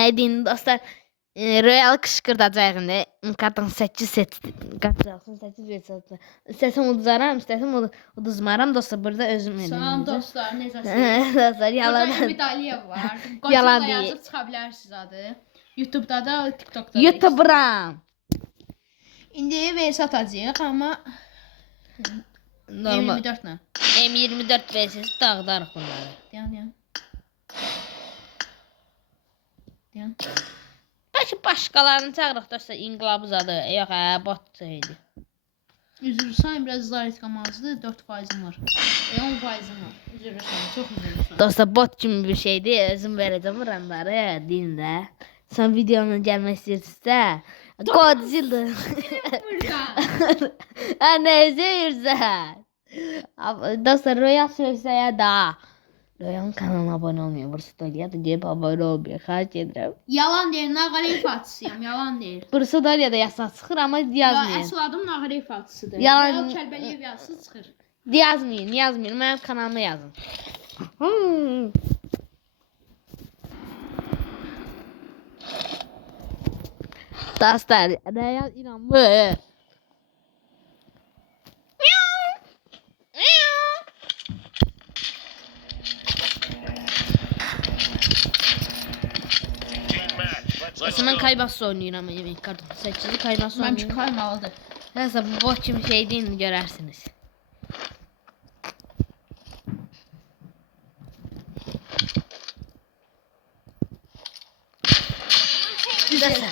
Nəydin dostlar? Royal qışqırdacağını kartın 8 set qaçacaqsın 8 set. İstəsəm uduzaram, istəsəm uduzmaram dostlar. Burada özüm edim. Salam dostlar, necəsiniz? Dostlar yalan. Burada Ümid Aliyev var. Yalan Qoçda deyil. yazıb çıxa bilərsiniz adı. YouTube'da da, TikTok'da da. YouTube'ram. İndi VS atacağıq amma Normal. M24 ilə. M24 vs dağıdarıq bunları. Dayan. Bəlkə başqalarını çağırıq dostlar. İnqilab zadı. Yox, bot idi. Üzr sayın, biraz zarit qamazdı. 4%'im var. 10%'im var. Üzr sayın, çox üzr sayın. Dostlar bot kimi bir şeydir. Özüm verəcəm vuranları dində. Son videonun gəlmək istəyirsinizsə Godzilla. Nə üzürsən? Dostlar Royal söysəyə da. Royal kanalına abone olmuyor. Burası Dalya'da gelip abone olmuyor. Xahiş edirəm. Yalan deyir, Nağarev façısıyam, yalan deyir. Burası Dalya'da yasak çıxır ama yazmayın. Əsl adım Nağarev façısıdır. Yalan- Yalan Kəlbəliyev yazısı çıxır. Yazmayın. Mənim kanalıma yazın. Dostlar, Royal inanmır. Mən kaybası oynayıram yemek kartı. 8'i kaybası Mənim oynayıram. kaymalıdır. Neyse bu bot kimi şey değil görərsiniz.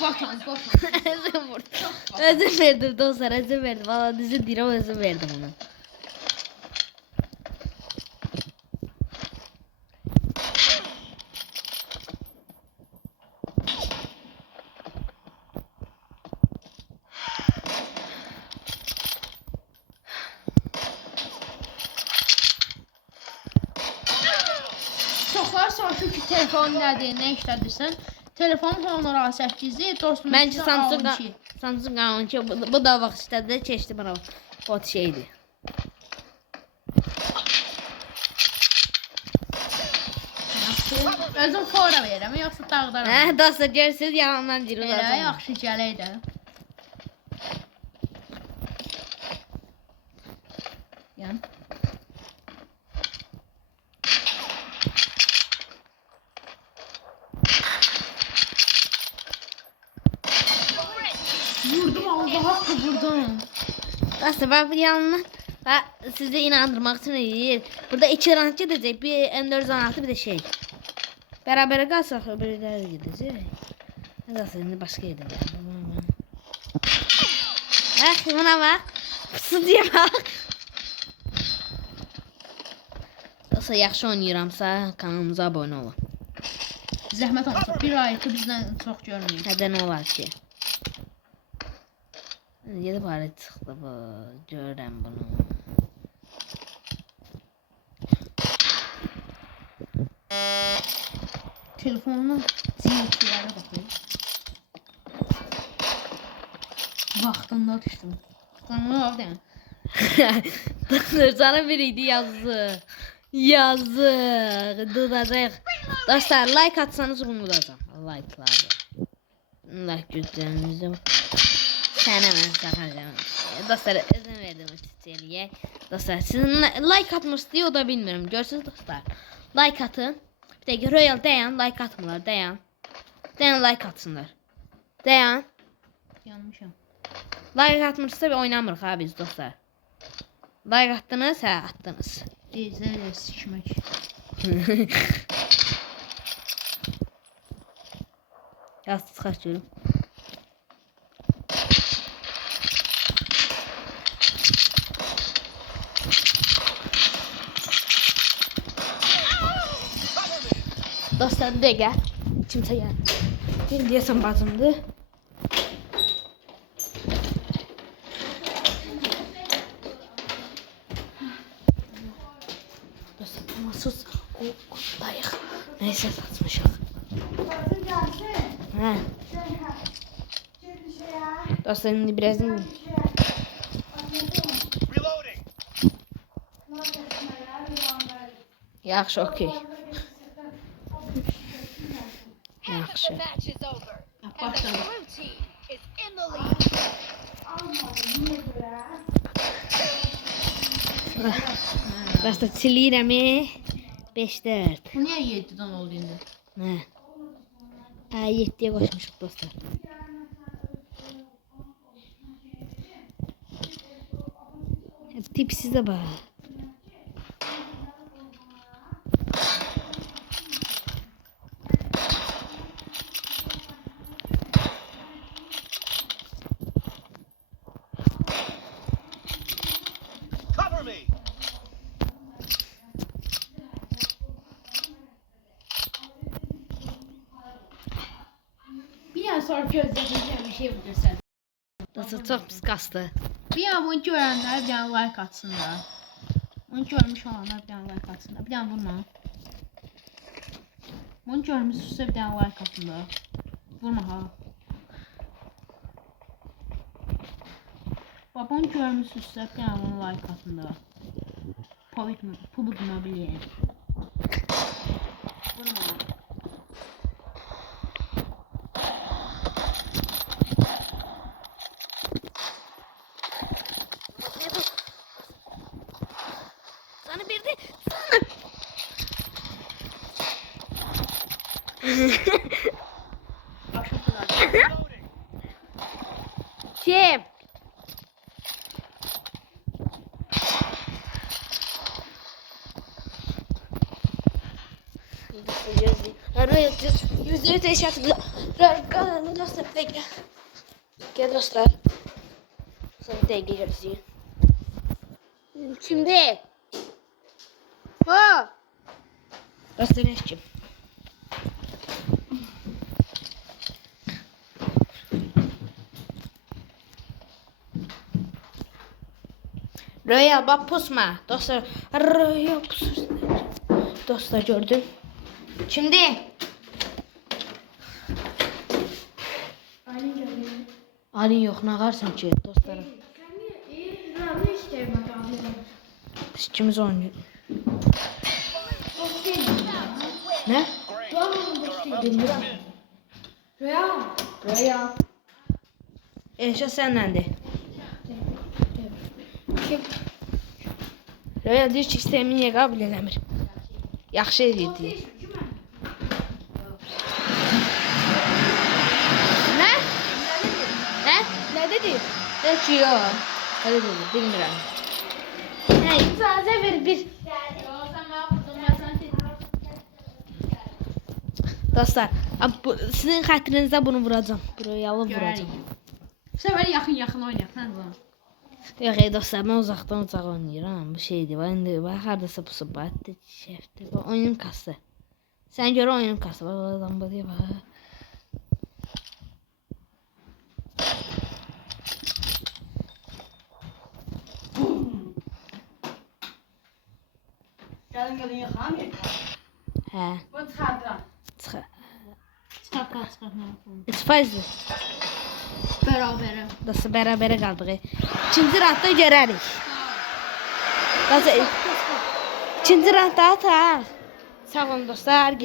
Boşan. Özür verdim dostlar, özür verdim. Valla dizi direm özür verdim ona. Çoxlar soruşur ki, telefon nədir, nə işlədirsən? Telefonum Honor A8-dir, dostum Bence Samsung A12. Samsung A12 bu da vaxt istədi keçdi bana bot şeydi. Özüm fora verirəm, yoxsa dağdaram. Dostlar görürsünüz yalandan ciri Elə olacaq. yaxşı gələydə. Yan. Vurdum, Allah'a vurdum. Dostlar ben bu yalandan sizi inandırmak için değil. Burada iki rank gidecek. Bir M416 bir de şey. Beraber kalsak öbürleri gidecek. Dostlar şimdi başka yere gidelim. Buna bak. Pusucuya bak. Dostlar yaxşı oynayıramsa kanalımıza abone olun. Zəhmət olmasa bir ayıqı bizdən çox görməyin. Nədən olar ki? Yedi bari çıxdı bu. Görürəm bunu. Telefonuma zilkilərə baxayım. Vaxtında düşdüm. Qanlı al deyən. Dostlar sana biriydi yazdı. Yazık. Dudacaq. Dostlar like atsanız bunu udacağım. Like'ları. Like gözlərinizə. Sənə mən saxlayacağım. Dostlar izin verdim içeriye. Dostlar sizin like atmışsınız diye o da bilmiyorum. Görürsünüz dostlar. Like atın. Bir de Royal dayan like atmırlar. Dayan. Dayan like atsınlar. Dayan. Yanmışam. Like atmışsa bir oynamırıq ha biz dostlar. Like attınız, hə attınız. Deyəcəklər sikmək. Yastık kaçıyorum. Dostlar de gel. Kimse gel. Benim diyesem bazımdı. Dostlar ama sus. O dayak. Neyse satmışım. He. Dostlar şimdi biraz yaxşı okey. Yaxşı. Yaxşı. match is over. Ya, And the başladı. blue team is in the lead. Dostlar silirəm. 5-4. Bu niyə 7-dən oldu indi? Hə. 7-yə qoşmuşuq dostlar. Tipsiz de bax. Cover me. Bir an sonra gözləyəcəm bir şey bilirsən. Dostlar çox pis qastı. Bir an bunu görənlər bir dənə like atsın da. Bunu görmüş olanlar bir dənə like atsın da. Bir dənə vurma. Bunu görmüşsünüzsə bir dənə like atın da. Vurma ha. Bax bunu görmüşsünüzsə bir dənə bunu like atın da. Public mobilya. Vurma. Sana bir de Bak çok güzel. Loading. Kim? %100 eşyatı. Dostlar bekle. Gel dostlar. Sana bir dakika yapayım. Şimdi. Ha. Dostlar eşkim. Royal bak pusma. Dostlar. Royal pusma. Dostlar gördün. Şimdi. Alin yok ne karsan ki dostlarım. İkimiz oynuyor. Ne? Bilmiyorum. Royal. Eşya sənləndi. Royal deyir ki, sistemi niyə qəbul eləmir? Yaxşı edirdi. Nə? Nə? Nə dedi? Deyir ki, yox. Nə dedi? Bilmirəm. Hə, icazə ver bir. Dostlar, sizin xətrinizdə bunu vuracağım. Royalı vuracağım. Bu sefer yakın oynayaq. Sən zaman. Yox, dostlar, mən uzaqdan uzaq oynayıram. Bu şeydir, indi bax hardasa pusu batdı, şəfdir. Bu oyunun kası. Sən görə oyunun kası. Bax, adam bu deyə bax. Gəlin yaxam. Hə. Bu çıxardıram. Çıx. Çıxart. Üç faizli. Bərabərə. Dostlar, bərabərə qaldıq. İkinci rahatda görərik. Dostlar, ikinci rahatda atar. Sağ olun dostlar.